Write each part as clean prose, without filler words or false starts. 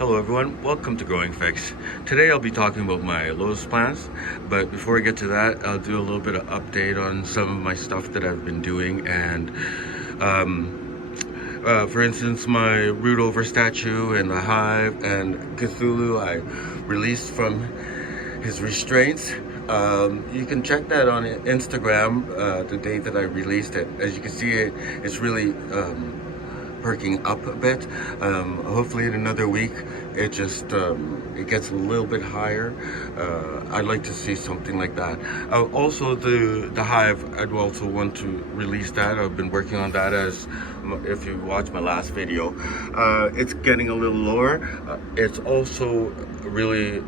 Hello everyone, welcome to Growing Fix. Today I'll be talking about my Lotus plants, but before I get to that, I'll do a little bit of update on some of my stuff that I've been doing. And for instance, my root over statue and the hive and Cthulhu I released from his restraints. You can check that on Instagram, the day that I released it. As you can see, it's really perking up a bit. Hopefully in another week it just it gets a little bit higher. I'd like to see something like that. Also the hive, I'd also want to release that. I've been working on that, as if you watched my last video. It's getting a little lower. It's also really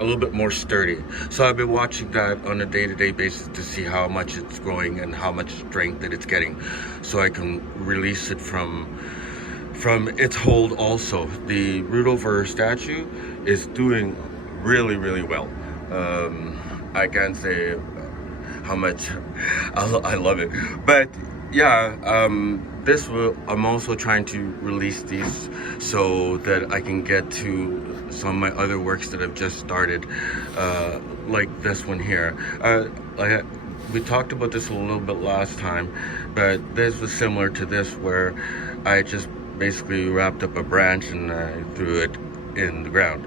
a little bit more sturdy. So I've been watching that on a day-to-day basis to see how much it's growing and how much strength that it's getting, so I can release it from its hold. Also, the root over statue is doing really well. I can't say how much I love it, but yeah, I'm also trying to release these so that I can get to some of my other works that I've just started, like this one here. We talked about this a little bit last time, but this was similar to this, where I just basically wrapped up a branch and I threw it in the ground.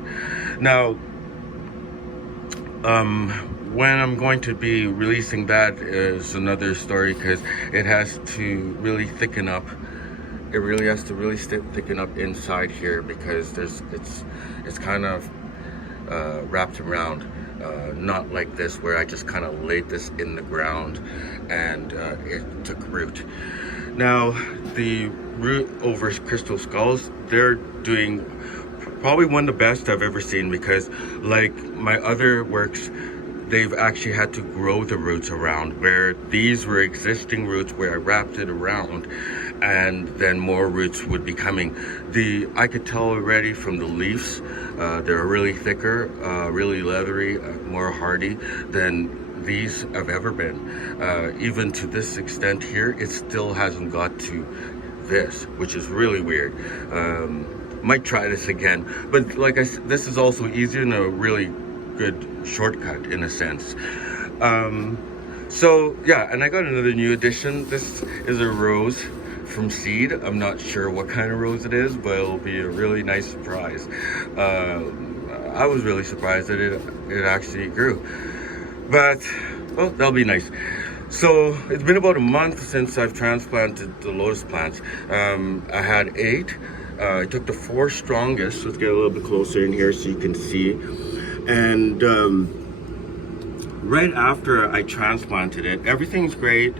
Now, when I'm going to be releasing that is another story, because it has to really thicken up. It really has to really thicken up inside here, because it's kind of wrapped around, not like this where I just kind of laid this in the ground and it took root. Now the root over crystal skulls, they're doing probably one of the best I've ever seen, because like my other works, they've actually had to grow the roots around, where these were existing roots where I wrapped it around and then more roots would be coming. I could tell already from the leaves, they're really thicker, really leathery, more hardy than these have ever been. Even to this extent here, it still hasn't got to this, which is really weird. Might try this again, but like I said, this is also easier and a really good shortcut in a sense. So yeah, and I got another new addition. This is a rose from seed. I'm not sure what kind of rose it is, but it'll be a really nice surprise. I was really surprised that it actually grew, but well, that'll be nice. So it's been about a month since I've transplanted the lotus plants. I had 8. I took the 4 strongest. Let's get a little bit closer in here so you can see. And right after I transplanted it, everything's great.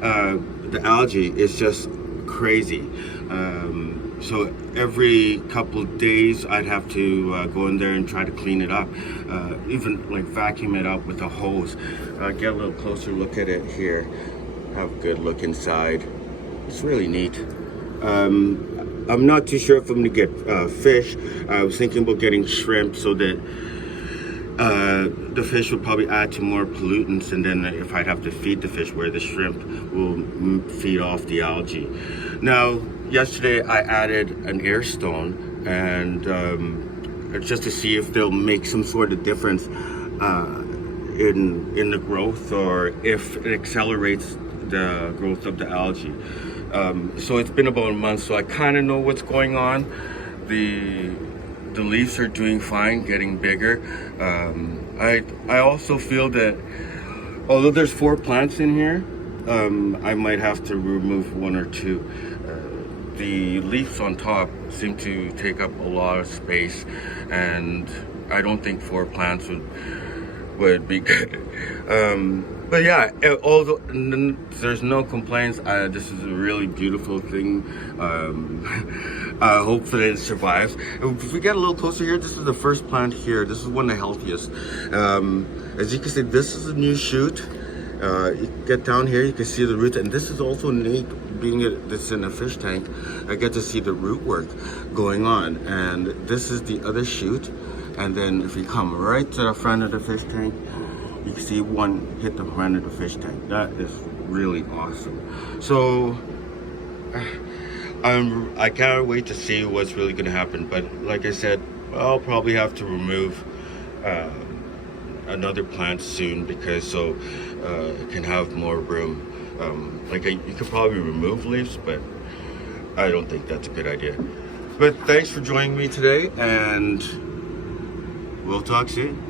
The algae is just crazy. So every couple of days I'd have to go in there and try to clean it up, even like vacuum it up with a hose. Get a little closer look at it here. Have a good look inside. It's really neat. I'm not too sure if I'm gonna get fish. I was thinking about getting shrimp, so that the fish would probably add to more pollutants, and then if I'd have to feed the fish, where the shrimp will feed off the algae. Now, yesterday I added an air stone, and just to see if they'll make some sort of difference in the growth, or if it accelerates the growth of the algae. So it's been about a month, so I kind of know what's going on. The leaves are doing fine, getting bigger. I also feel that although there's 4 plants in here, I might have to remove 1 or 2. The leaves on top seem to take up a lot of space, and I don't think 4 plants would be good. But yeah, although there's no complaints, this is a really beautiful thing. Hopefully it survives. If we get a little closer here, this is the first plant here. This is one of the healthiest. As you can see, this is a new shoot. You get down here, you can see the roots, and this is also neat, being it's in a fish tank. I get to see the root work going on, and this is the other shoot. And then if you come right to the front of the fish tank, you can see one hit the front of the fish tank. That is really awesome. So I can't wait to see what's really going to happen. But like I said, I'll probably have to remove uh, another plant soon because so it can have more room. You could probably remove leaves, but I don't think that's a good idea. But thanks for joining me today, and we'll talk soon.